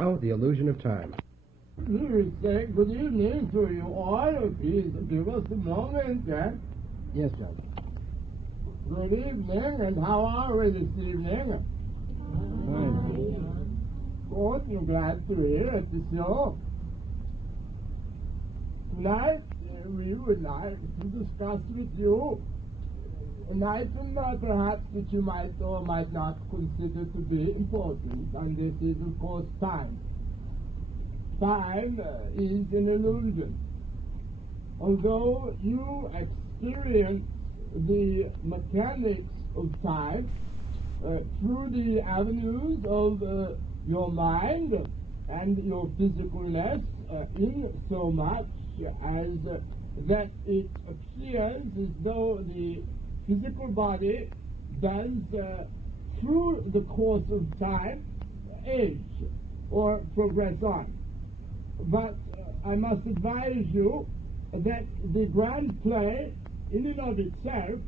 Now, the illusion of time. We say good evening to you all. Please give us a moment, Jack. Yes, Judge. Good evening, and how are we this evening? Fine. Good, I'm glad to hear it. So, tonight we would like to discuss with you an item perhaps that you might or might not consider to be important, and this is, of course, time. Time is an illusion. Although you experience the mechanics of time through the avenues of your mind and your physicalness, in so much as that it appears as though the physical body does, through the course of time, age or progress on. But I must advise you that the grand play, in and of itself,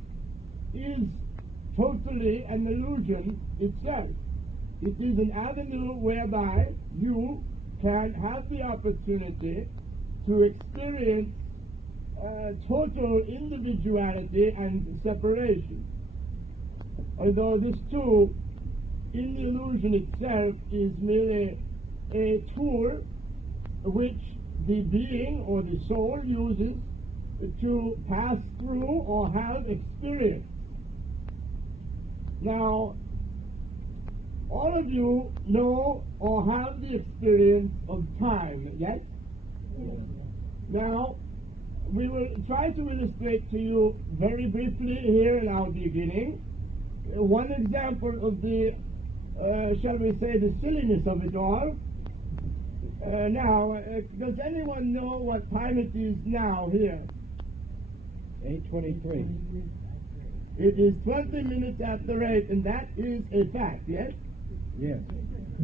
is totally an illusion itself. It is an avenue whereby you can have the opportunity to experience total individuality and separation. Although this too, in the illusion itself, is merely a tool which the being or the soul uses to pass through or have experience. Now, all of you know or have the experience of time, yes? Now, we will try to illustrate to you very briefly here in our beginning one example of the, shall we say, the silliness of it all. Now, does anyone know what time it is now here? 8:23. It is 20 minutes after 8, and that is a fact, yes? Yes.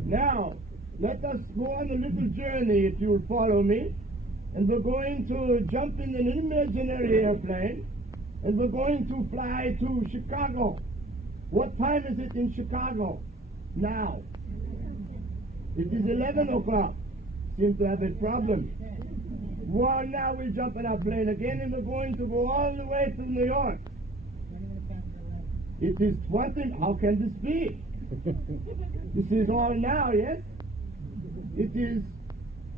Now, let us go on a little journey, if you will follow me, and we're going to jump in an imaginary airplane, and we're going to fly to Chicago. What time is it in Chicago? Now. It is 11 o'clock. Seem to have a problem. Well, now we jump in our plane again, and we're going to go all the way to New York. It is 20. How can this be? This is all now, yes? It is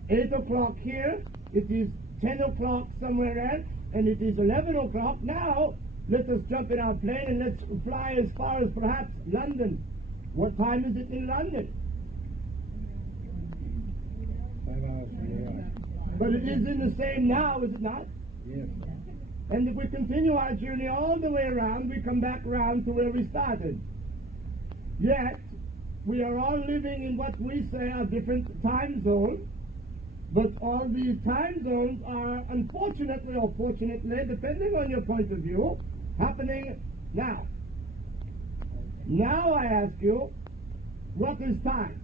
8 o'clock here. It is 10 o'clock somewhere else, and it is 11 o'clock. Now, let us jump in our plane and let's fly as far as perhaps London. What time is it in London? 5 hours from New York. But it is in the same now, is it not? Yes. And if we continue our journey all the way around, we come back around to where we started. Yet, we are all living in what we say are different time zones, but all these time zones are, unfortunately or fortunately, depending on your point of view, happening now. Now I ask you, what is time?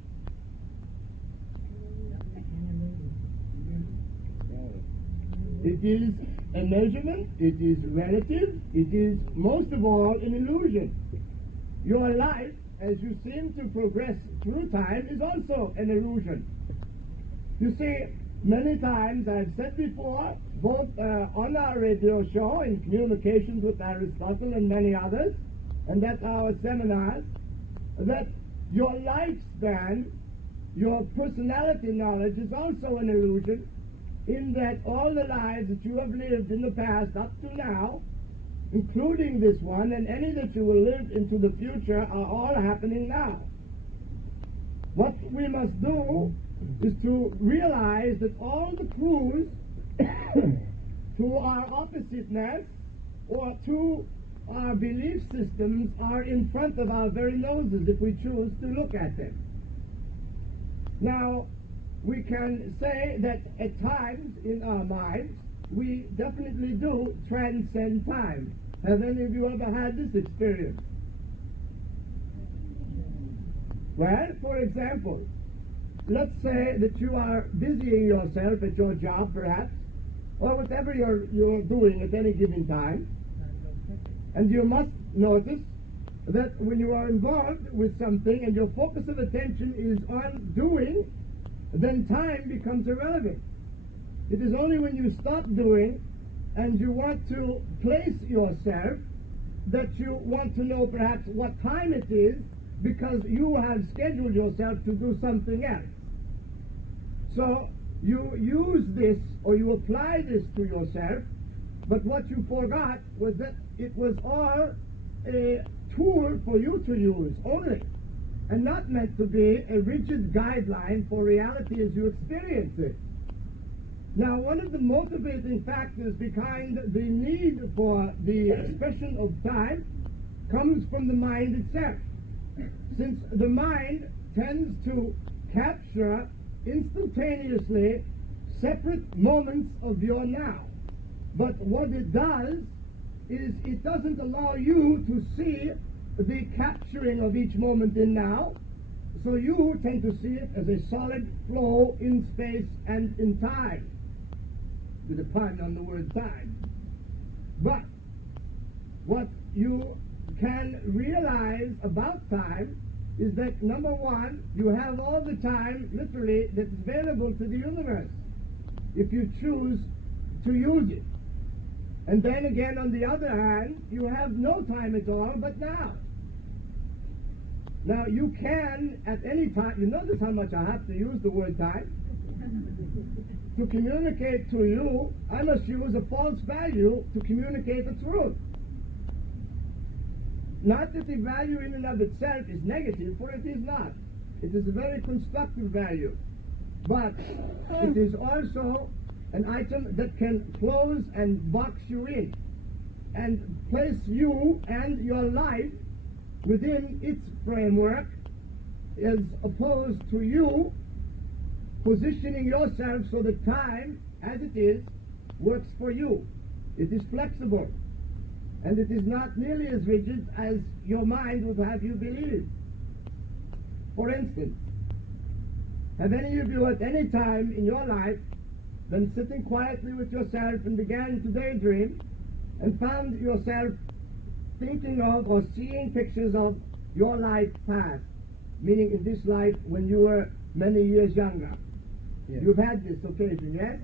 It is a measurement, it is relative, it is most of all an illusion. Your life, as you seem to progress through time, is also an illusion. You see, many times I've said before, both on our radio show, in Communications with Aristotle and many others, and at our seminars, that your lifespan, your personality knowledge is also an illusion, in that all the lives that you have lived in the past up to now, including this one and any that you will live into the future, are all happening now. What we must do is to realize that all the clues to our oppositeness or to our belief systems are in front of our very noses if we choose to look at them. Now, we can say that at times in our minds we definitely do transcend time. Have any of you ever had this experience? Well, for example, let's say that you are busying yourself at your job perhaps, or whatever you're doing at any given time, and you must notice that when you are involved with something and your focus of attention is on doing, then time becomes irrelevant. It is only when you stop doing and you want to place yourself that you want to know perhaps what time it is, because you have scheduled yourself to do something else. So you use this, or you apply this to yourself, but what you forgot was that it was all a tool for you to use only, and not meant to be a rigid guideline for reality as you experience it. Now, one of the motivating factors behind the need for the expression of time comes from the mind itself, since the mind tends to capture instantaneously separate moments of your now. But what it does is it doesn't allow you to see the capturing of each moment in now, so you tend to see it as a solid flow in space and in time, with a pun on the word time. But what you can realize about time is that, number one, you have all the time, literally, that's available to the universe, if you choose to use it. And then again, on the other hand, you have no time at all but now. Now, you can, at any time, you notice how much I have to use the word time? To communicate to you, I must use a false value to communicate the truth. Not that the value in and of itself is negative, for it is not. It is a very constructive value. But it is also an item that can close and box you in and place you and your life within its framework, as opposed to you positioning yourself so that time, as it is, works for you. It is flexible, and it is not nearly as rigid as your mind would have you believe. For instance, have any of you at any time in your life been sitting quietly with yourself and began to daydream and found yourself thinking of or seeing pictures of your life past, meaning in this life when you were many years younger? Yes. You've had this occasion, yes?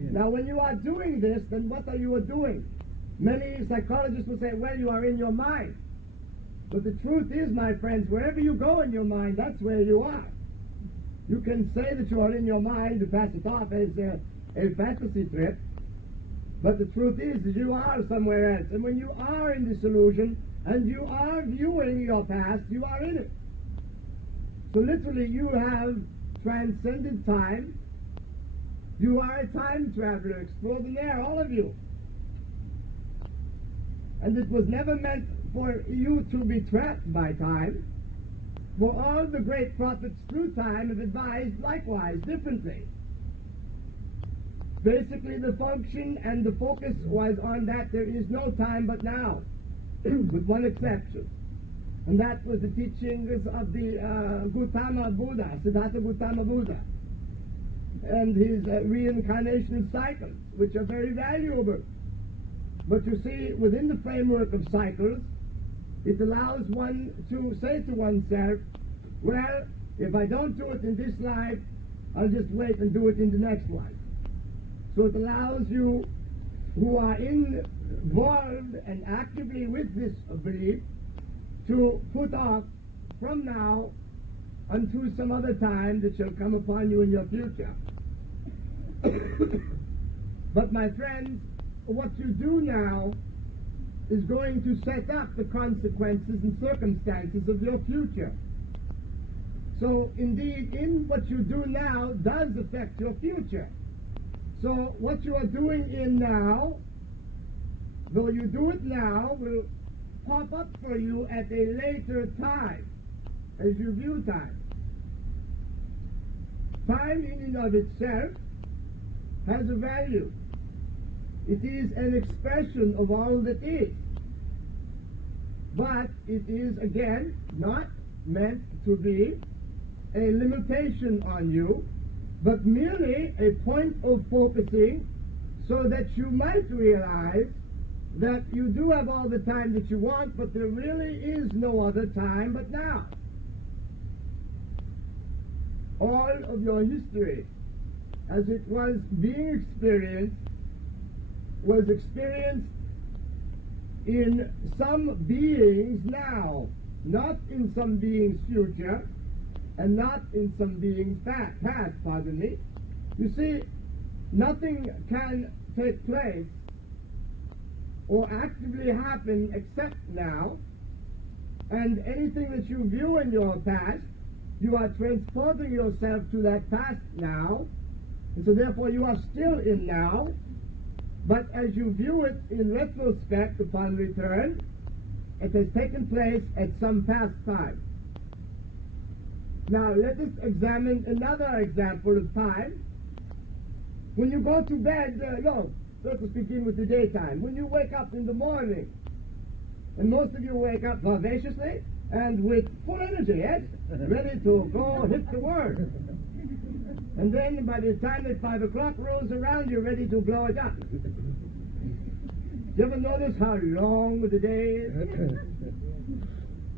Yes. Now, when you are doing this, then what are you doing? Many psychologists will say, well, you are in your mind. But the truth is, my friends, wherever you go in your mind, that's where you are. You can say that you are in your mind to pass it off as a fantasy trip, but the truth is that you are somewhere else. And when you are in this illusion and you are viewing your past, you are in it. So literally you have transcended time. You are a time traveler extraordinaire, all of you. And it was never meant for you to be trapped by time, for all the great prophets through time have advised likewise, differently. Basically, the function and the focus was on that there is no time but now, with one exception. And that was the teachings of the Gautama Buddha, Siddhartha Gautama Buddha, and his reincarnation cycles, which are very valuable. But you see, within the framework of cycles, it allows one to say to oneself, well, if I don't do it in this life, I'll just wait and do it in the next life. So it allows you, who are involved and actively with this belief, to put off from now until some other time that shall come upon you in your future. But my friends, what you do now is going to set up the consequences and circumstances of your future. So indeed, in what you do now does affect your future. So what you are doing in now, though you do it now, will pop up for you at a later time, as you view time. Time in and of itself has a value. It is an expression of all that is. But it is, again, not meant to be a limitation on you, but merely a point of focusing so that you might realize that you do have all the time that you want, but there really is no other time but now. all of your history as it was being experienced, was experienced in some beings now, not in some beings future, and not in some beings past, pardon me. You see, nothing can take place or actively happen except now, and anything that you view in your past, you are transporting yourself to that past now, and so therefore you are still in now, but as you view it in retrospect upon return, it has taken place at some past time. Now let us examine another example of time. When you go to bed, let us begin with the daytime. When you wake up in the morning, and most of you wake up vivaciously and with full energy, yes? Ready to go hit the work. And then by the time that 5 o'clock rolls around, you're ready to blow it up. You ever notice how long the day is?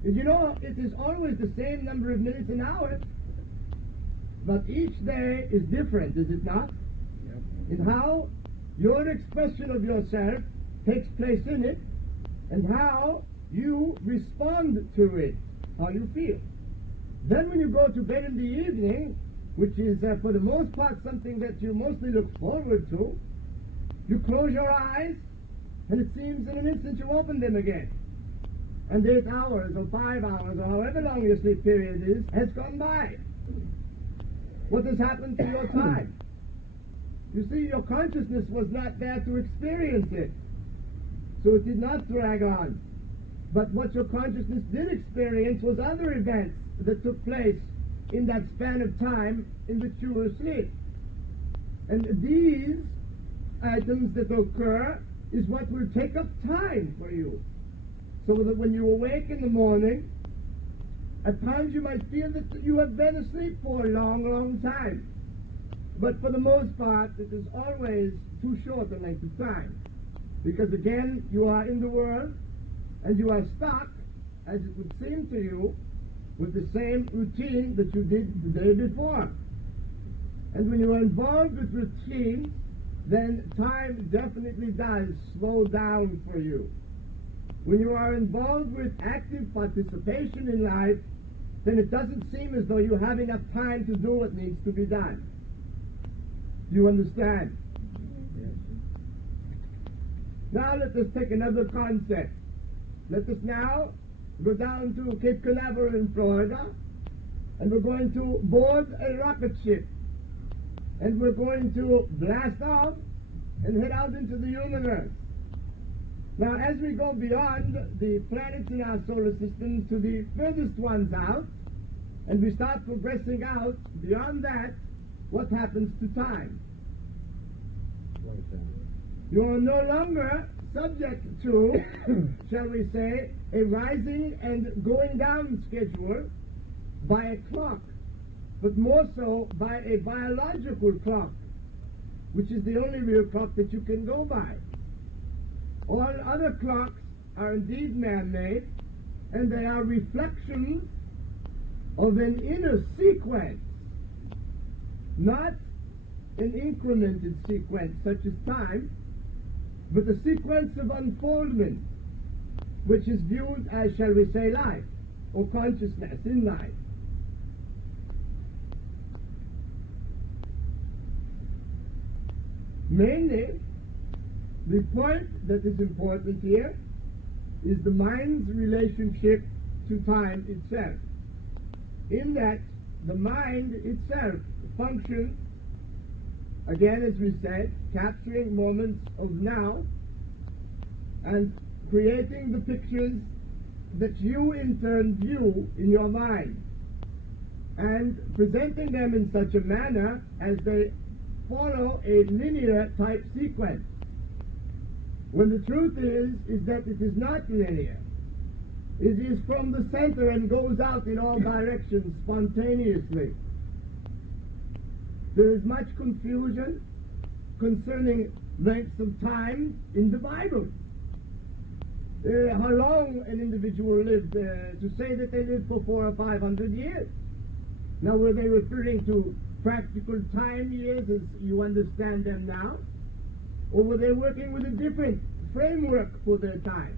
Did you know it is always the same number of minutes an hour? But each day is different, is it not? Yep. In how your expression of yourself takes place in it, and how you respond to it, how you feel. Then when you go to bed in the evening, which is for the most part something that you mostly look forward to, you close your eyes, and it seems in an instant you open them again. And 8 hours or 5 hours or however long your sleep period is has gone by. What has happened to your time? You see, your consciousness was not there to experience it, so it did not drag on. But what your consciousness did experience was other events that took place in that span of time in which you were asleep. And these items that occur is what will take up time for you. So that when you awake in the morning, at times you might feel that you have been asleep for a long, long time. But for the most part, it is always too short a length of time. Because again, you are in the world, and you are stuck, as it would seem to you, with the same routine that you did the day before. And when you are involved with routine, then time definitely does slow down for you. When you are involved with active participation in life, then it doesn't seem as though you have enough time to do what needs to be done. Do you understand? Yes. Now let us take another concept. Let us now go down to Cape Canaveral in Florida, and we're going to board a rocket ship. And we're going to blast off and head out into the human Earth. Now, as we go beyond the planets in our solar system to the furthest ones out, and we start progressing out beyond that, what happens to time? You are no longer subject to, shall we say, a rising and going down schedule by a clock, but more so by a biological clock, which is the only real clock that you can go by. All other clocks are indeed man-made, and they are reflections of an inner sequence, not an incremented sequence such as time, but a sequence of unfoldment, which is viewed as, shall we say, life, or consciousness in life. Mainly, the point that is important here is the mind's relationship to time itself. In that, the mind itself functions, again as we said, capturing moments of now and creating the pictures that you in turn view in your mind, and presenting them in such a manner as they follow a linear type sequence. When the truth is that it is not linear. It is from the center and goes out in all directions spontaneously. There is much confusion concerning lengths of time in the Bible. How long an individual lived, to say that they lived for 400 or 500 years. Now, were they referring to practical time years as you understand them now? Or were they working with a different framework for their time?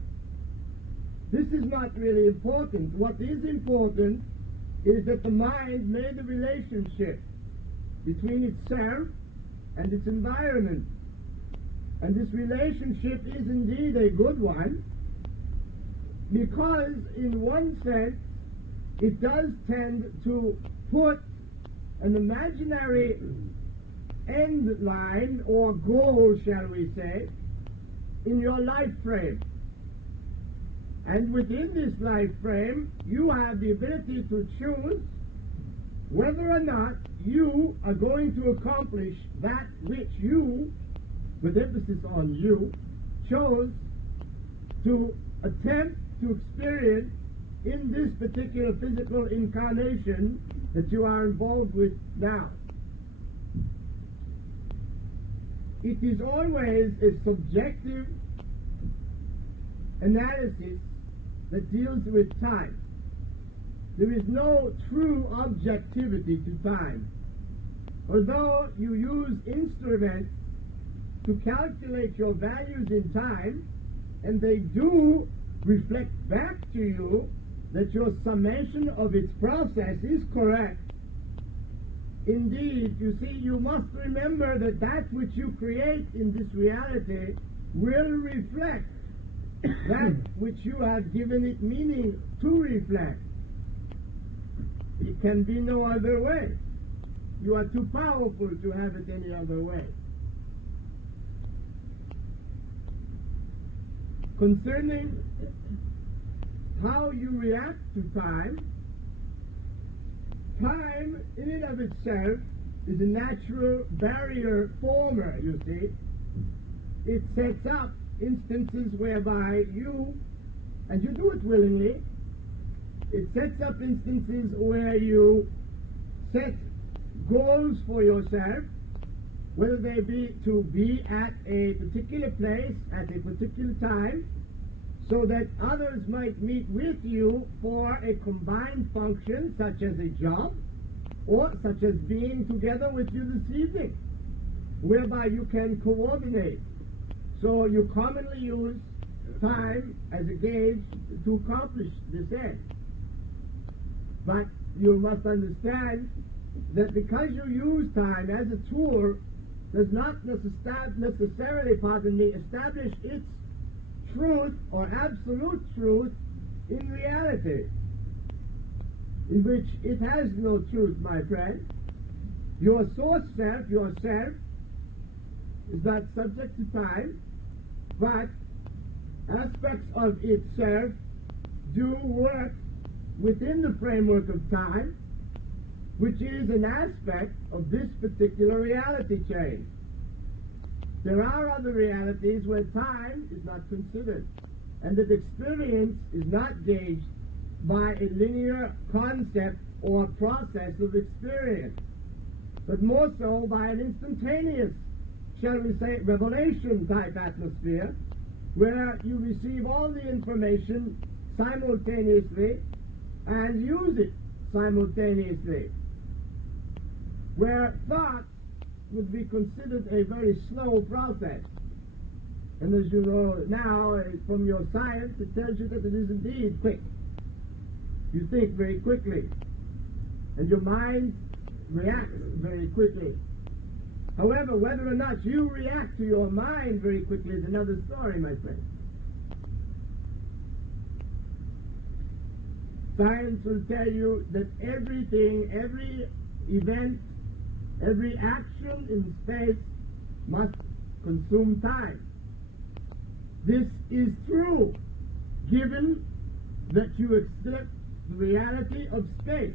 This is not really important. What is important is that the mind made a relationship between itself and its environment. And this relationship is indeed a good one, because in one sense it does tend to put an imaginary end line or goal, shall we say, in your life frame. And within this life frame, you have the ability to choose whether or not you are going to accomplish that which you, with emphasis on you, chose to attempt to experience in this particular physical incarnation that you are involved with now. It is always a subjective analysis that deals with time. There is no true objectivity to time. Although you use instruments to calculate your values in time, and they do reflect back to you that your summation of its process is correct. Indeed, you see, you must remember that that which you create in this reality will reflect that which you have given it meaning to reflect. It can be no other way. You are too powerful to have it any other way. Concerning how you react to time, time in and of itself is a natural barrier former, you see. It sets up instances whereby you, and you do it willingly, it sets up instances where you set goals for yourself, whether they be to be at a particular place at a particular time, so that others might meet with you for a combined function, such as a job, or such as being together with you this evening, whereby you can coordinate. So you commonly use time as a gauge to accomplish this end. But you must understand that because you use time as a tool does not necessarily, establish its truth or absolute truth in reality, in which it has no truth, my friend. Your source self, yourself, is not subject to time, but aspects of itself do work within the framework of time, which is an aspect of this particular reality chain. There are other realities where time is not considered, and that experience is not gauged by a linear concept or process of experience, but more so by an instantaneous, shall we say, revelation-type atmosphere, where you receive all the information simultaneously and use it simultaneously, where thought would be considered a very slow process. And as you know now, from your science, it tells you that it is indeed quick. You think very quickly, and your mind reacts very quickly. However, whether or not you react to your mind very quickly is another story, my friend. Science will tell you that everything, every event, every action in space must consume time. This is true, given that you accept the reality of space.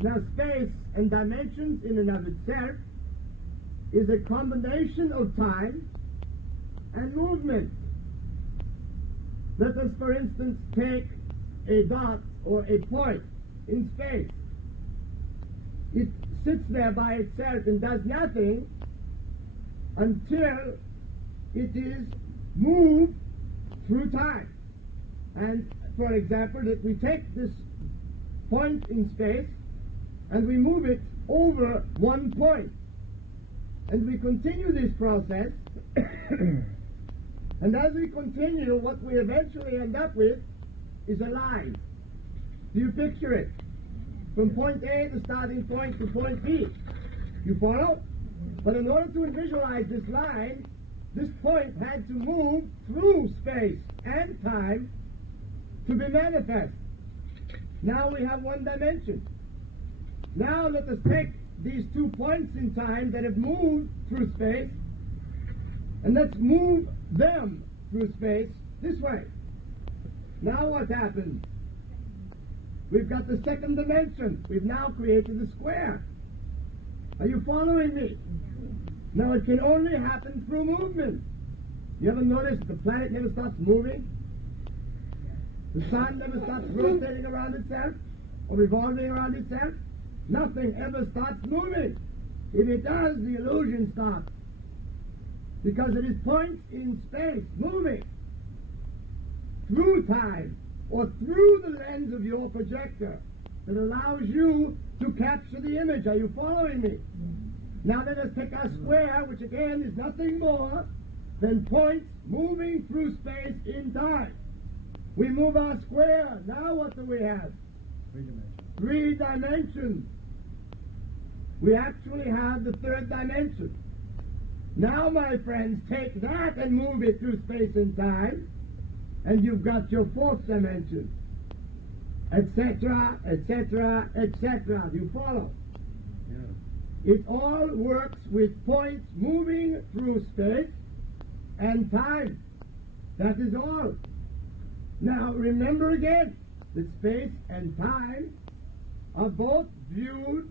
Now, space and dimensions in and of itself is a combination of time and movement. Let us, for instance, take a dot or a point in space. It sits there by itself and does nothing until it is moved through time. And, for example, if we take this point in space and we move it over one point. And we continue this process, and as we continue, what we eventually end up with is a line. Do you picture it? From point A, the starting point, to point B. You follow? But in order to visualize this line, this point had to move through space and time to be manifest. Now we have one dimension. Now let us take these 2 points in time that have moved through space, and let's move them through space this way. Now what happens? We've got the second dimension. We've now created a square. Are you following me? Now it can only happen through movement. You ever notice the planet never stops moving? The sun never stops rotating around itself or revolving around itself? Nothing ever stops moving. If it does, the illusion stops. Because it is points in space moving through time or through the lens of your projector that allows you to capture the image. Are you following me? Now let us take our square, which again is nothing more than points moving through space in time. We move our square. Now what do we have? 3 dimensions. 3 dimensions. We actually have the 3rd dimension. Now, my friends, take that and move it through space and time, and you've got your 4th dimension, etc., etc., etc. Do you follow? Yeah. It all works with points moving through space and time. That is all. Now, remember again that space and time are both viewed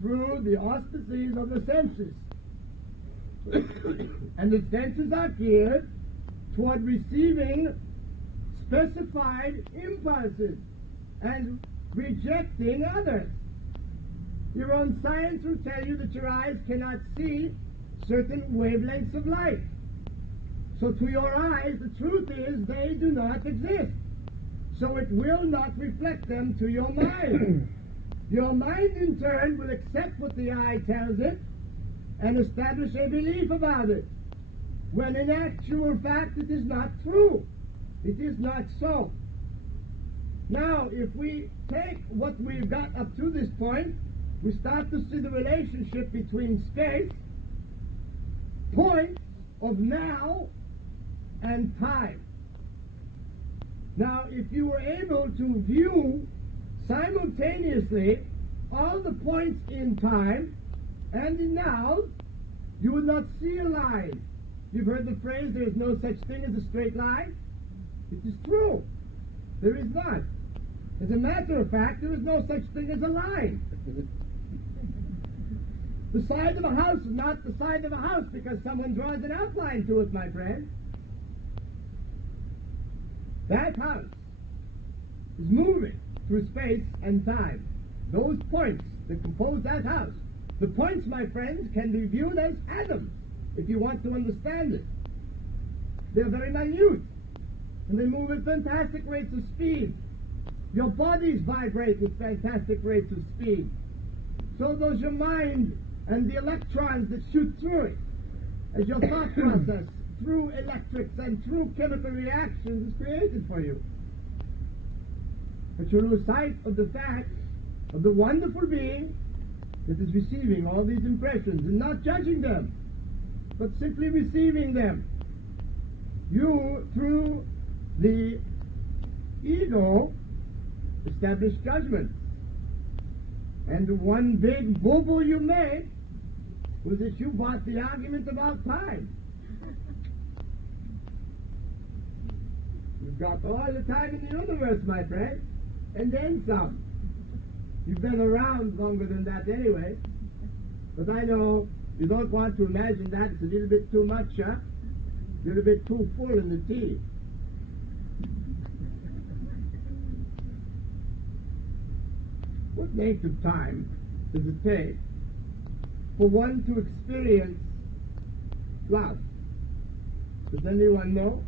through the auspices of the senses. And the senses are geared toward receiving specified impulses and rejecting others. Your own science will tell you that your eyes cannot see certain wavelengths of light. So to your eyes, the truth is they do not exist. So it will not reflect them to your mind. Your mind, in turn, will accept what the eye tells it and establish a belief about it, when in actual fact it is not true. It is not so. Now, if we take what we've got up to this point, we start to see the relationship between space, points of now, and time. Now, if you were able to view simultaneously all the points in time and in now, you would not see a line. You've heard the phrase, there is no such thing as a straight line? It is true. There is not. As a matter of fact, there is no such thing as a line. The side of a house is not the side of a house because someone draws an outline to it, my friend. That house is moving through space and time. Those points that compose that house, the points, my friends, can be viewed as atoms, if you want to understand it. They're very minute, and they move at fantastic rates of speed. Your bodies vibrate with fantastic rates of speed. So does your mind and the electrons that shoot through it, as your thought process through electrics and through chemical reactions is created for you. But you lose sight of the fact of the wonderful being that is receiving all these impressions and not judging them, but simply receiving them. You, through the ego, establish judgment. And the one big boo-boo you made was that you bought the argument about time. You've got all the time in the universe, my friend, and then some. You've been around longer than that anyway. But I know you don't want to imagine that. It's a little bit too much, huh? A little bit too full in the tea. What length of time does it take for one to experience love? Does anyone know?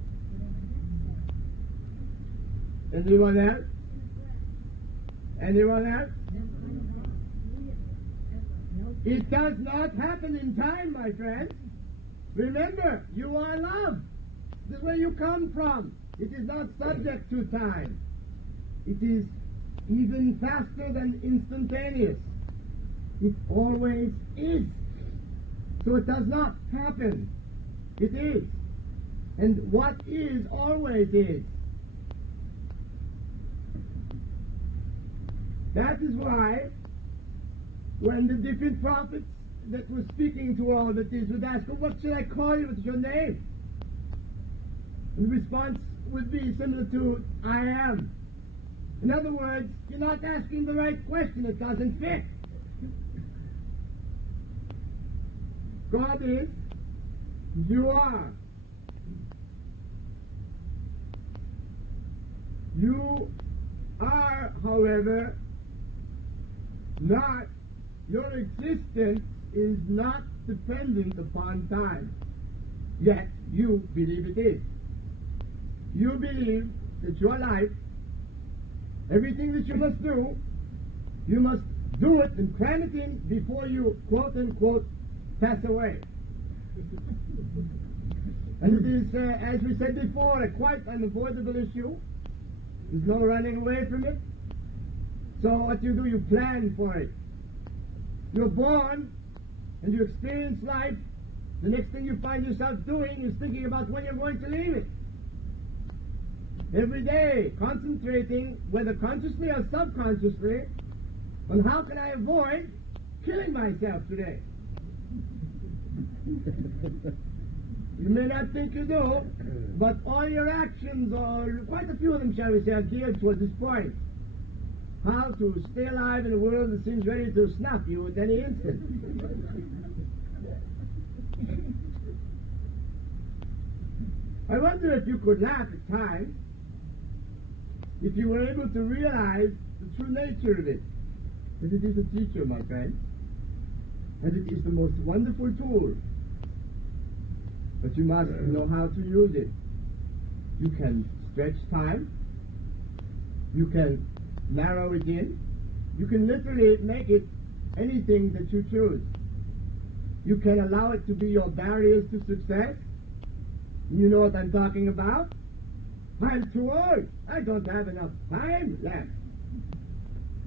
Anyone else? Anyone else? It does not happen in time, my friend. Remember, you are love. This is where you come from. It is not subject to time. It is even faster than instantaneous. It always is. So it does not happen. It is. And what is always is. That is why when the different prophets that were speaking to all that is would ask, well, what should I call you? What's your name? And the response would be similar to, I am. In other words, you're not asking the right question. It doesn't fit. God is, you are. You are, however, not, your existence is not dependent upon time. Yet, you believe it is. You believe that your life, everything that you must do, you must do it and cram it in before you, quote unquote, pass away. And it is, as we said before, a quite unavoidable issue. There's no running away from it. So what you do, you plan for it. You're born and you experience life. The next thing you find yourself doing is thinking about when you're going to leave it. Every day, concentrating, whether consciously or subconsciously, on how can I avoid killing myself today. You may not think you do, but all your actions, or quite a few of them, shall we say, are geared towards this point. How to stay alive in a world that seems ready to snap you at any instant. I wonder if you could laugh at times, if you were able to realize the true nature of it. That it is a teacher, my friend, and it is the most wonderful tool. But you must know how to use it. You can stretch time. You can narrow it in. You can literally make it anything that you choose. You can allow it to be your barriers to success. You know what I'm talking about? I'm too old. I don't have enough time left.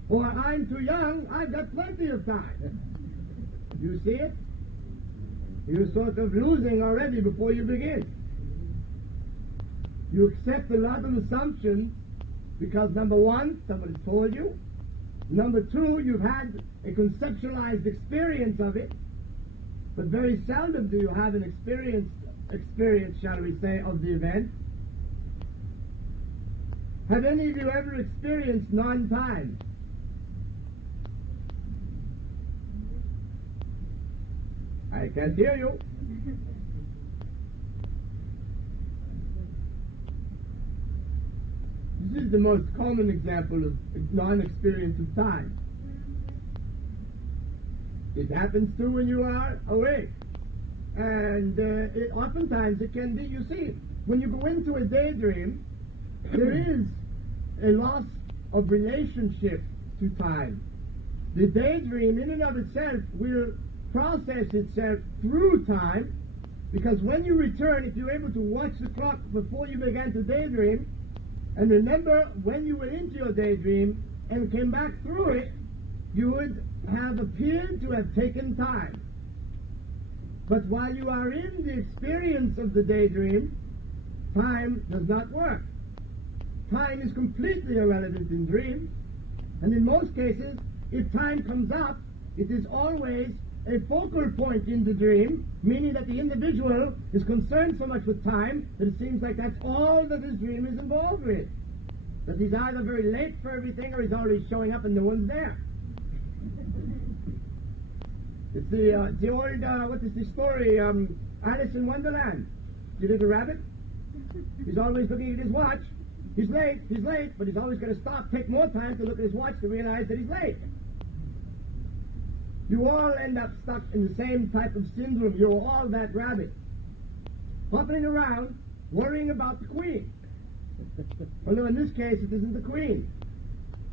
Or I'm too young. I've got plenty of time. You see it? You're sort of losing already before you begin. You accept a lot of assumptions because, number one, somebody told you. Number two, you've had a conceptualized experience of it. But very seldom do you have an experience, shall we say, of the event. Have any of you ever experienced non-time? I can't hear you. This is the most common example of non-experience of time. It happens too when you are awake. And oftentimes it can be, you see, when you go into a daydream, there is a loss of relationship to time. The daydream in and of itself will process itself through time, because when you return, if you're able to watch the clock before you began to daydream, and remember when you went into your daydream and came back through it, you would have appeared to have taken time. But while you are in the experience of the daydream, time does not work. Time is completely irrelevant in dreams, and in most cases, if time comes up, it is always a focal point in the dream, meaning that the individual is concerned so much with time that it seems like that's all that his dream is involved with. That he's either very late for everything or he's already showing up and no one's there. It's the old, what is the story, Alice in Wonderland. The little rabbit? He's always looking at his watch. He's late, but he's always going to stop, take more time to look at his watch to realize that he's late. You all end up stuck in the same type of syndrome. You're all that rabbit. Hopping around, worrying about the queen. Although in this case, it isn't the queen.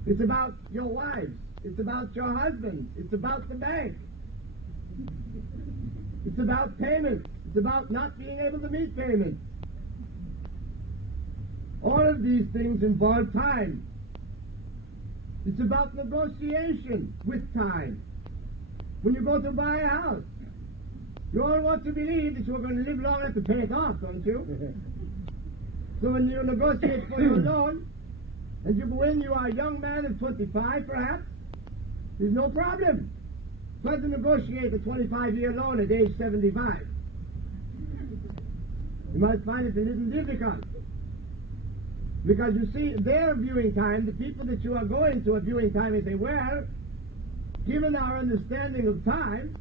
It's about your wives. It's about your husbands. It's about the bank. It's about payment. It's about not being able to meet payment. All of these things involve time. It's about negotiation with time. When you go to buy a house, you all want to believe that you're going to live long enough to pay it off, don't you? So when you negotiate for your loan, and when you are a young man of 25 perhaps, there's no problem. Try to negotiate a 25-year loan at age 75. You might find it a little difficult. Because you see, their viewing time, the people that you are going to a viewing time, they say, well, given our understanding of time,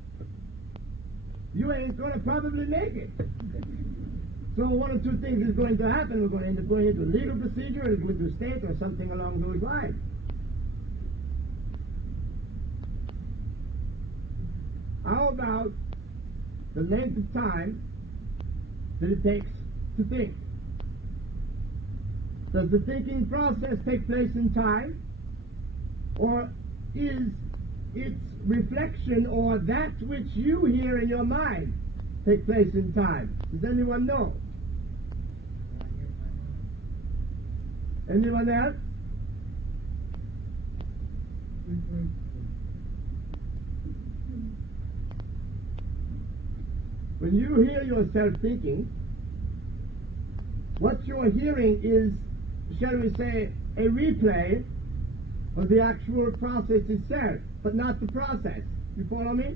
you ain't going to probably make it. So one or two things is going to happen. We're going to end up going into a legal procedure, or into a state, or something along those lines. How about the length of time that it takes to think? Does the thinking process take place in time, or is its reflection, or that which you hear in your mind, take place in time? Does anyone know? Anyone else? When you hear yourself thinking, what you're hearing is, shall we say, a replay of the actual process itself, but not the process. You follow me?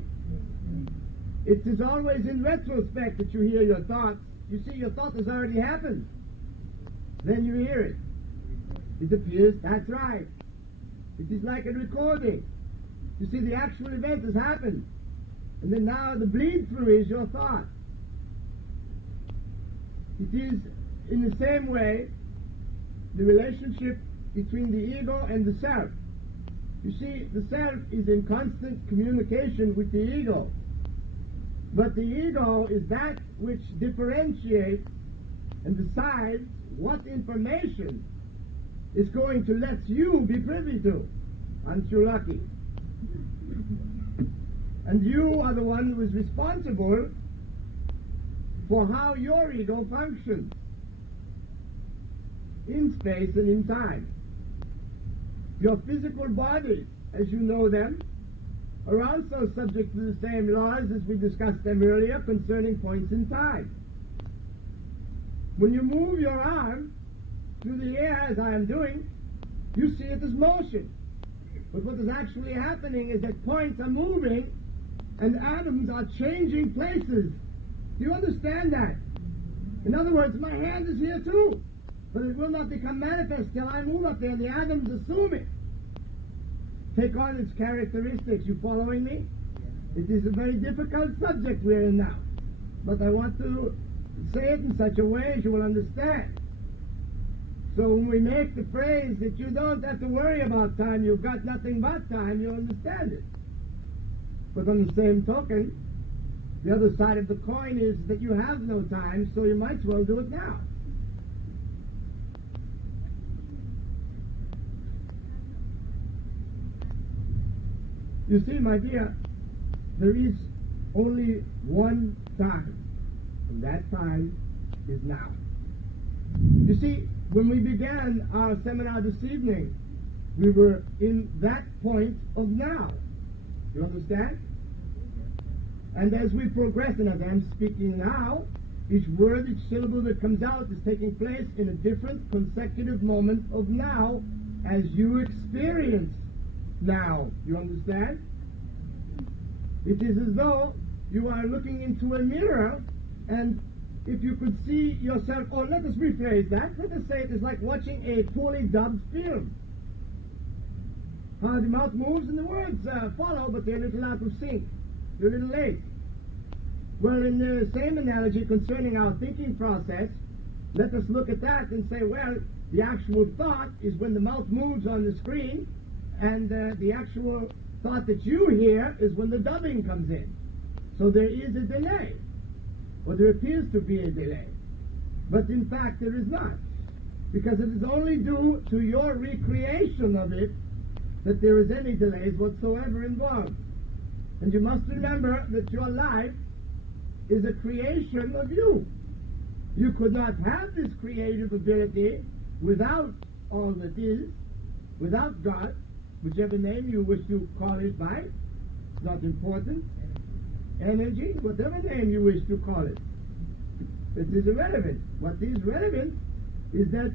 It is always in retrospect that you hear your thoughts. You see, your thought has already happened. Then you hear it. It appears, that's right. It is like a recording. You see, the actual event has happened. And then now the bleed through is your thought. It is in the same way the relationship between the ego and the self. You see, the self is in constant communication with the ego. But the ego is that which differentiates and decides what information is going to let you be privy to. Aren't you lucky? And you are the one who is responsible for how your ego functions in space and in time. Your physical bodies, as you know them, are also subject to the same laws as we discussed them earlier concerning points in time. When you move your arm through the air, as I am doing, you see it as motion. But what is actually happening is that points are moving and atoms are changing places. Do you understand that? In other words, my hand is here too, but it will not become manifest till I move up there and the atoms assume it. Take on its characteristics. You following me? It is a very difficult subject we're in now, but I want to say it in such a way as you will understand. So when we make the phrase that you don't have to worry about time, you've got nothing but time, you'll understand it. But on the same token, the other side of the coin is that you have no time, so you might as well do it now. You see, my dear, there is only one time, and that time is now. You see, when we began our seminar this evening, we were in that point of now. You understand? And as we progress, and as I'm speaking now, each word, each syllable that comes out is taking place in a different consecutive moment of now as you experience now. You understand? It is as though you are looking into a mirror, and if you could see yourself, or let us rephrase that, let us say it is like watching a poorly dubbed film. The mouth moves and the words follow, but they're a little out of sync. They're a little late. Well, in the same analogy concerning our thinking process, let us look at that and say, well, the actual thought is when the mouth moves on the screen, and the actual thought that you hear is when the dubbing comes in. So there is a delay, or there appears to be a delay. But in fact there is not, because it is only due to your recreation of it that there is any delays whatsoever involved. And you must remember that your life is a creation of you. You could not have this creative ability without all that is, without God, whichever name you wish to call it by. It's not important. Energy, whatever name you wish to call it. It is irrelevant. What is relevant is that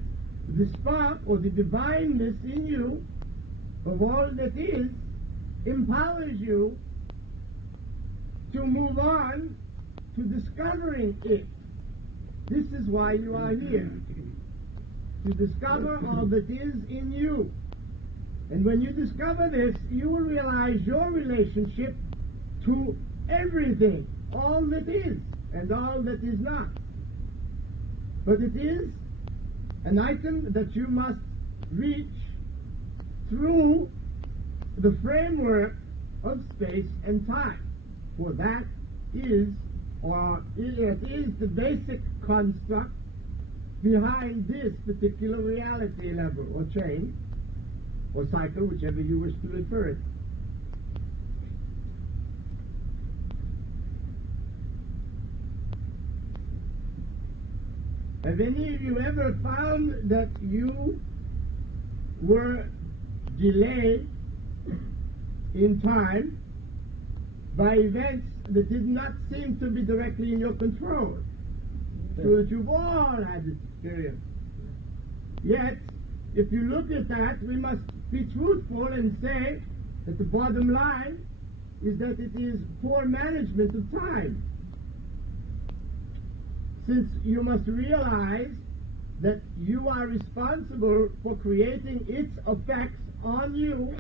the spark or the divineness in you of all that is empowers you to move on to discovering it. This is why you are here, to discover all that is in you. And when you discover this, you will realize your relationship to everything, all that is and all that is not. But it is an item that you must reach through the framework of space and time. For that is, or it is the basic construct behind this particular reality level, or chain, or cycle, whichever you wish to refer it. Have any of you ever found that you were delayed in time by events that did not seem to be directly in your control? So that you've all had this experience. Yet, if you look at that, we must be truthful and say that the bottom line is that it is poor management of time. Since you must realize that you are responsible for creating its effects on you,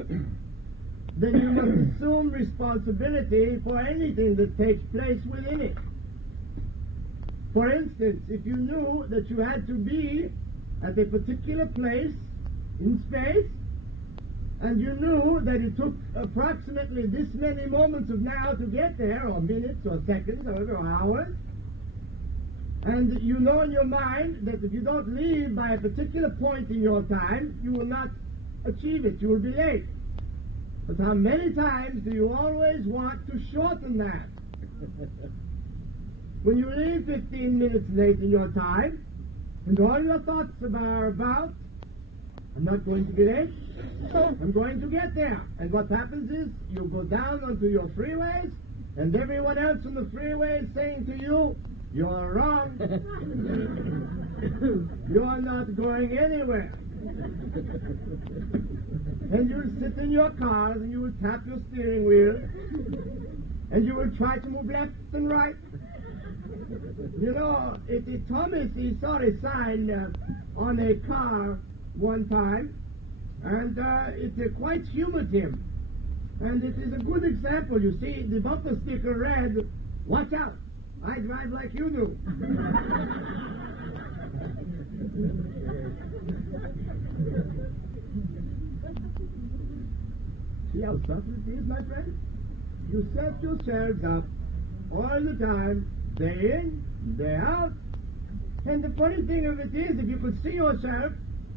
then you must assume responsibility for anything that takes place within it. For instance, if you knew that you had to be at a particular place in space, and you knew that it took approximately this many moments of now to get there, or minutes, or seconds, or hours, and you know in your mind that if you don't leave by a particular point in your time, you will not achieve it, you will be late. But how many times do you always want to shorten that? When you leave 15 minutes late in your time, and all your thoughts are about, I'm not going to be late, I'm going to get there. And what happens is, you go down onto your freeways, and everyone else on the freeway is saying to you, you're wrong. You're not going anywhere. And you'll sit in your cars and you will tap your steering wheel and you will try to move left and right. You know, Thomas, he saw a sign on a car one time, and it quite humored him. And it is a good example. You see, the bumper sticker read, "Watch out, I drive like you do." See how subtle it is, my friend? You set yourselves up all the time, day in, day out. And the funny thing of it is, if you could see yourself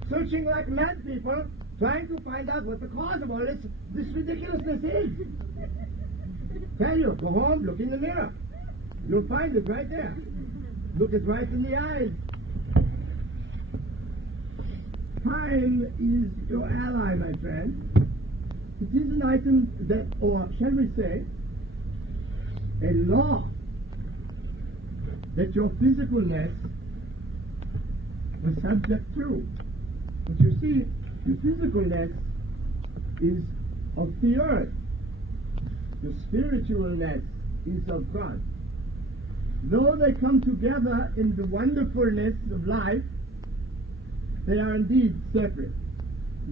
searching like mad people, trying to find out what the cause of all this ridiculousness is. Tell you, go home, look in the mirror. You'll find it right there. Look it right in the eyes. Time is your ally, my friend. It is an item that, or shall we say, a law that your physicalness is subject to. But you see, the physicalness is of the earth. The spiritualness is of God. Though they come together in the wonderfulness of life, they are indeed separate.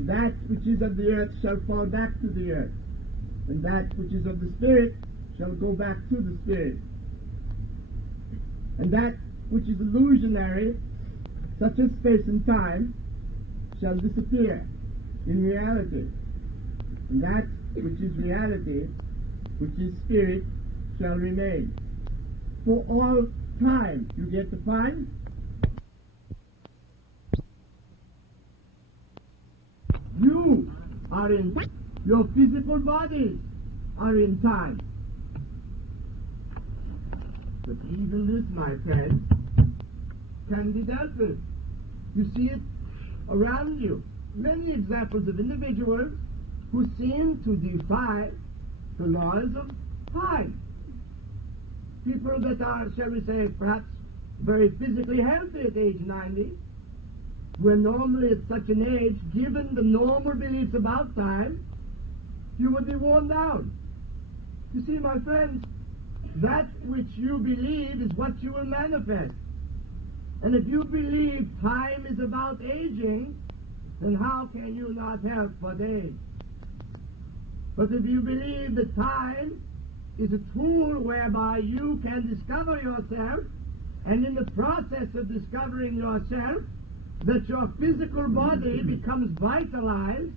That which is of the earth shall fall back to the earth, and that which is of the spirit shall go back to the spirit. And that which is illusionary, such as space and time, shall disappear in reality. And that which is reality, which is spirit, shall remain. For all time, you get the point? You are in, your physical bodies are in time. But even this, my friend, can be dealt with. You see it around you. Many examples of individuals who seem to defy the laws of time. People that are, shall we say, perhaps very physically healthy at age 90, when normally at such an age, given the normal beliefs about time, you would be worn down. You see, my friends, that which you believe is what you will manifest. And if you believe time is about aging, then how can you not help but age? But if you believe that time is a tool whereby you can discover yourself, and in the process of discovering yourself, that your physical body becomes vitalized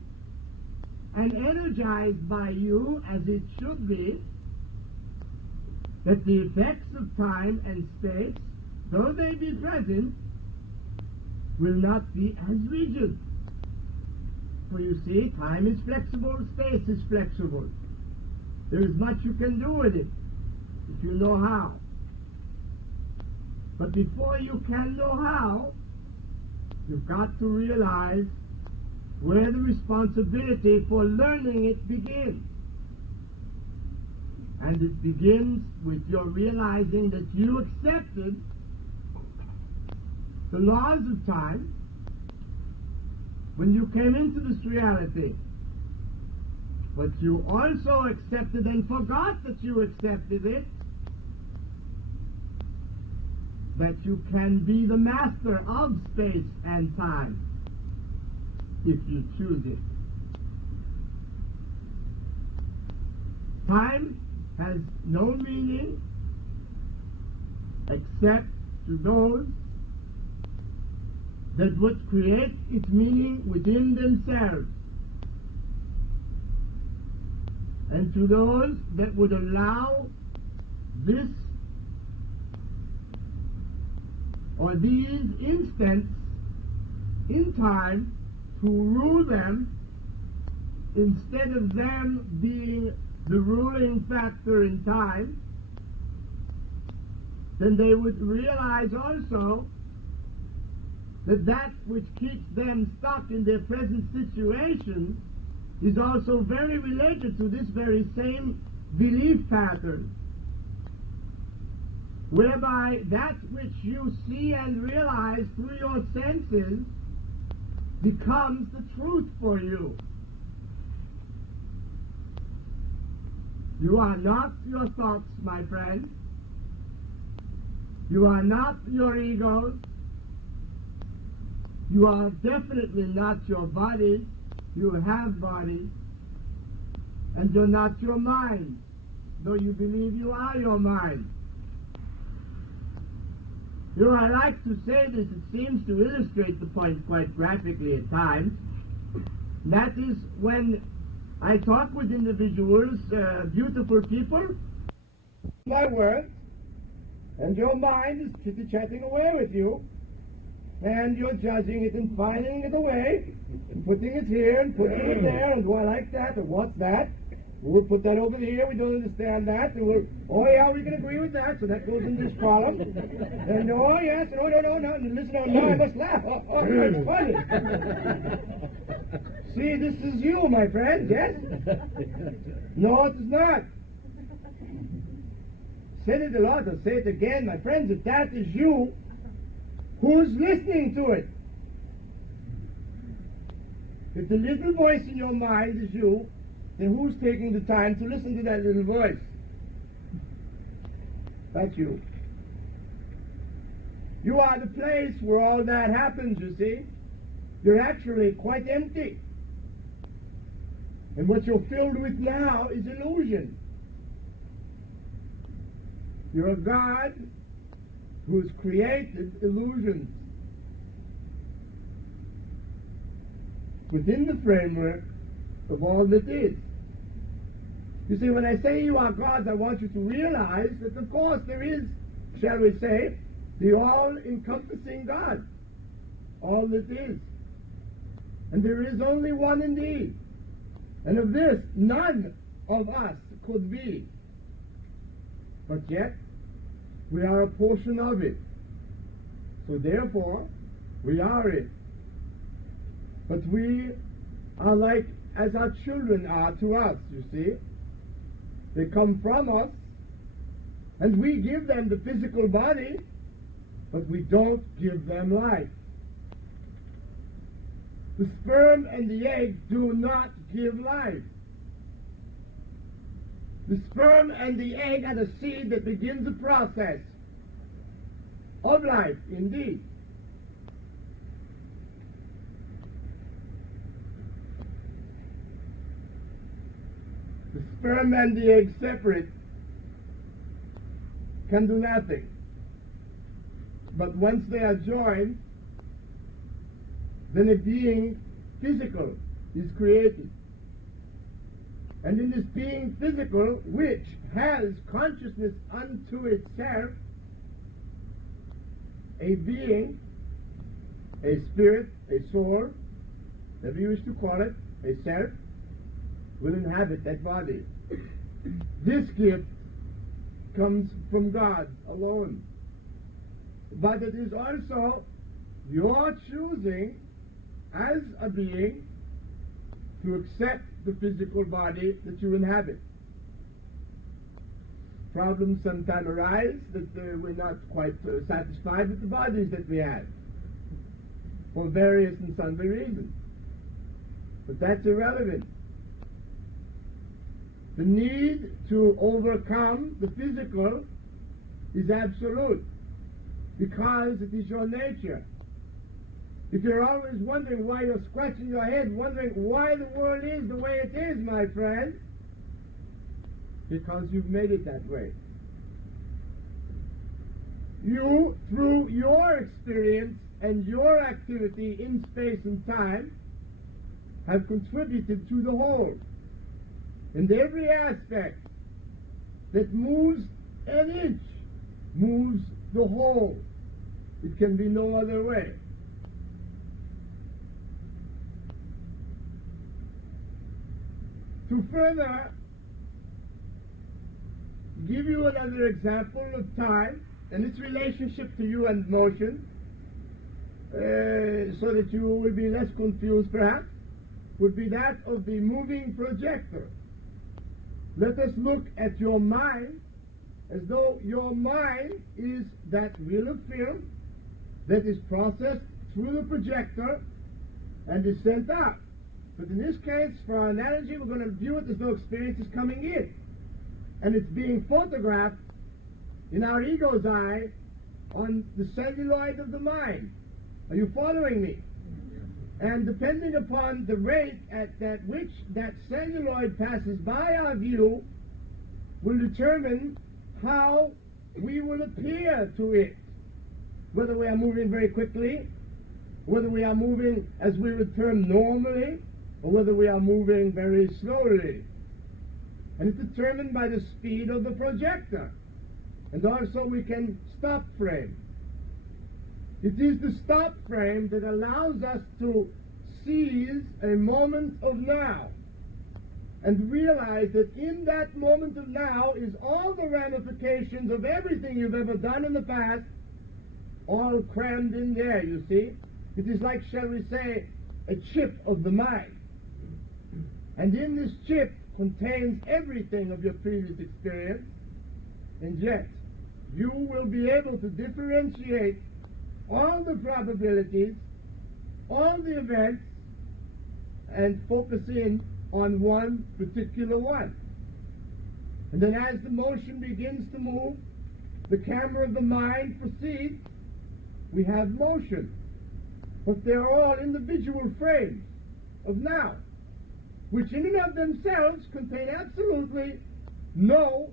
and energized by you as it should be, that the effects of time and space, though they be present, will not be as rigid. For you see, time is flexible, space is flexible. There is much you can do with it, if you know how. But before you can know how, you've got to realize where the responsibility for learning it begins. And it begins with your realizing that you accepted the laws of time when you came into this reality. But you also accepted and forgot that you accepted it, that you can be the master of space and time if you choose it. Time has no meaning except to those that would create its meaning within themselves, and to those that would allow this or these instants in time to rule them instead of them being the ruling factor in time. Then they would realize also that that which keeps them stuck in their present situation is also very related to this very same belief pattern, whereby that which you see and realize through your senses becomes the truth for you. You are not your thoughts, my friend. You are not your egos. You are definitely not your body. You have bodies. And you're not your mind, though you believe you are your mind. You know, I like to say this, it seems to illustrate the point quite graphically at times. That is when I talk with individuals, beautiful people, my words, and your mind is chitty-chatting away with you, and you're judging it and filing it away, and putting it here and putting it there, and do I like that, or what's that? We'll put that over here, we don't understand that, and we'll, oh yeah, we can agree with that, so that goes in this column. And oh yes, and oh no, and listen, oh no, I must laugh, oh, that's funny. See, this is you, my friend, yes? No, it is not. Said it a lot, I'll say it again, my friends, if that is you, who's listening to it? If the little voice in your mind is you, then who's taking the time to listen to that little voice? That's you. You are the place where all that happens, you see. You're actually quite empty. And what you're filled with now is illusion. You're a God who's created illusions within the framework of all that is. You see, when I say you are gods, I want you to realize that, of course, there is, shall we say, the all-encompassing God, all that is. And there is only one indeed. And of this, none of us could be. But yet, We are a portion of it. So therefore, we are it. But we are like as our children are to us, you see. They come from us, and we give them the physical body, but we don't give them life. The sperm and the egg do not give life. The sperm and the egg are the seed that begins the process of life, indeed. The sperm and the egg separate can do nothing. But once they are joined, then a being physical is created. And in this being physical, which has consciousness unto itself, a being, a spirit, a soul, whatever you wish to call it, a self, will inhabit that body. This gift comes from God alone. But it is also your choosing as a being to accept the physical body that you inhabit. Problems sometimes arise that we're not quite satisfied with the bodies that we have for various and sundry reasons. But that's irrelevant. The need to overcome the physical is absolute because it is your nature. If you're always wondering why you're scratching your head, wondering why the world is the way it is, my friend, because you've made it that way. You, through your experience and your activity in space and time, have contributed to the whole. And every aspect that moves an inch moves the whole. It can be no other way. To further give you another example of time and its relationship to you and motion, so that you will be less confused perhaps, would be that of the moving projector. Let us look at your mind as though your mind is that reel of film that is processed through the projector and is sent out. But in this case, for our analogy, we're going to view it as though experience is coming in. And it's being photographed in our ego's eye on the celluloid of the mind. Are you following me? And depending upon the rate at which that celluloid passes by our view will determine how we will appear to it. Whether we are moving very quickly, whether we are moving as we would term normally, or whether we are moving very slowly. And it's determined by the speed of the projector. And also we can stop frame. It is the stop frame that allows us to seize a moment of now and realize that in that moment of now is all the ramifications of everything you've ever done in the past, all crammed in there, you see. It is like, shall we say, a chip of the mind. And in this chip contains everything of your previous experience, and yet you will be able to differentiate all the probabilities, all the events, and focus in on one particular one. And then as the motion begins to move, the camera of the mind proceeds, we have motion. But they're all individual frames of now, which in and of themselves contain absolutely no,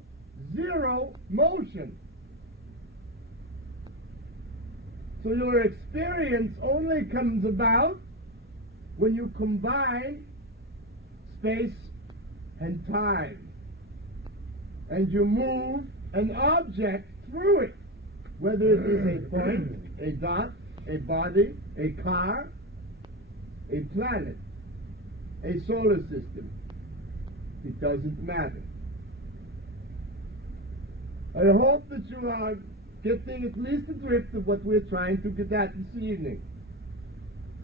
zero motion. So your experience only comes about when you combine space and time, and you move an object through it, whether it is a point, a dot, a body, a car, a planet, a solar system. It doesn't matter. I hope that you are getting at least the drift of what we're trying to get at this evening.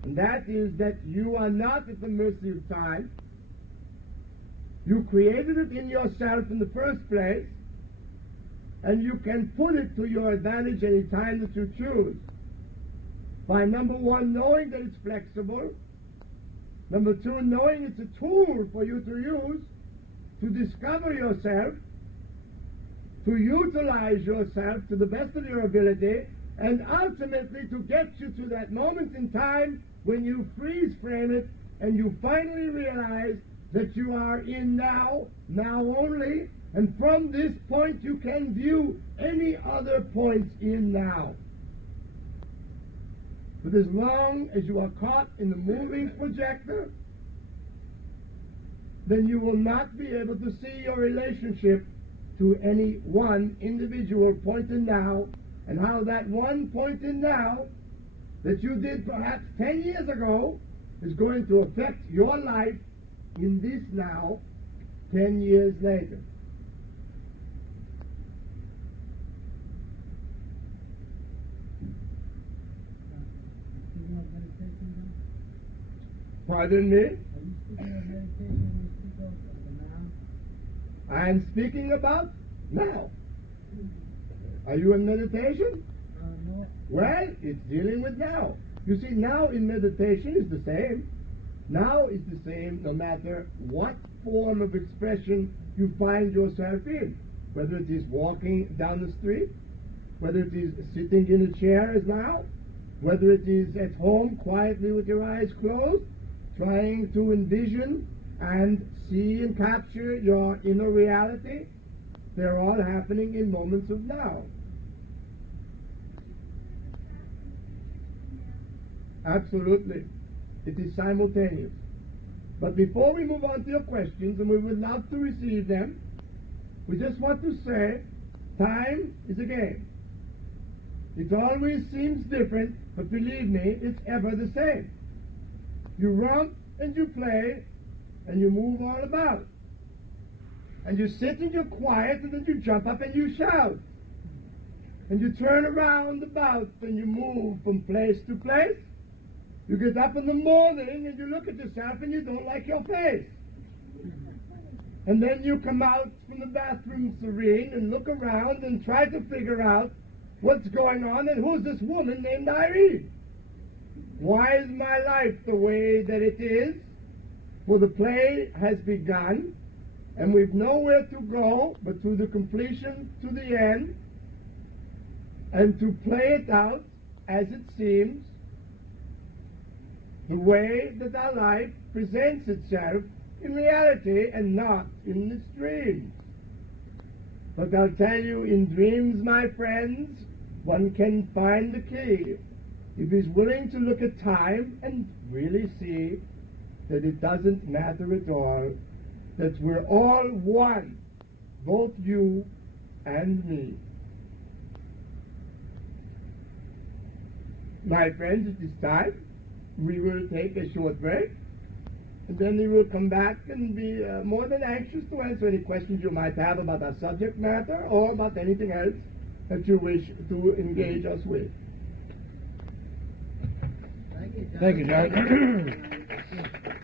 And that is that you are not at the mercy of time. You created it in yourself in the first place, and you can put it to your advantage any time that you choose. By number one, knowing that it's flexible. Number two, knowing it's a tool for you to use to discover yourself, to utilize yourself to the best of your ability, and ultimately to get you to that moment in time when you freeze frame it and you finally realize that you are in now, now only, and from this point you can view any other points in now. But as long as you are caught in the moving projector, then you will not be able to see your relationship to any one individual point in now, and how that one point in now that you did perhaps 10 years ago is going to affect your life in this now 10 years later. Speaking of meditation, Pardon me? are you speaking of meditation when you speak of the now? I am speaking about now. Are you in meditation? No. Well, it's dealing with now. You see, now in meditation is the same. Now is the same no matter what form of expression you find yourself in. Whether it is walking down the street, whether it is sitting in a chair as now, whether it is at home quietly with your eyes closed, trying to envision and see and capture your inner reality. They're all happening in moments of now. Absolutely. It is simultaneous. But before we move on to your questions, and we would love to receive them, we just want to say, time is a game. It always seems different, but believe me, it's ever the same. You romp and you play, and you move all about. And you sit and you're quiet, and then you jump up and you shout. And you turn around about, and you move from place to place. You get up in the morning, and you look at yourself, and you don't like your face. And then you come out from the bathroom serene, and look around, and try to figure out what's going on, and who's this woman named Irene? Why is my life the way that it is? Well, the play has begun, and we've nowhere to go but to the completion, to the end, and to play it out as it seems, the way that our life presents itself in reality and not in its dreams. But I'll tell you, in dreams, my friends, one can find the key if he's willing to look at time and really see that it doesn't matter at all, that we're all one, both you and me. My friends, it is time. We will take a short break, and then we will come back and be more than anxious to answer any questions you might have about our subject matter or about anything else that you wish to engage us with. Thank you, John. Thank you, John.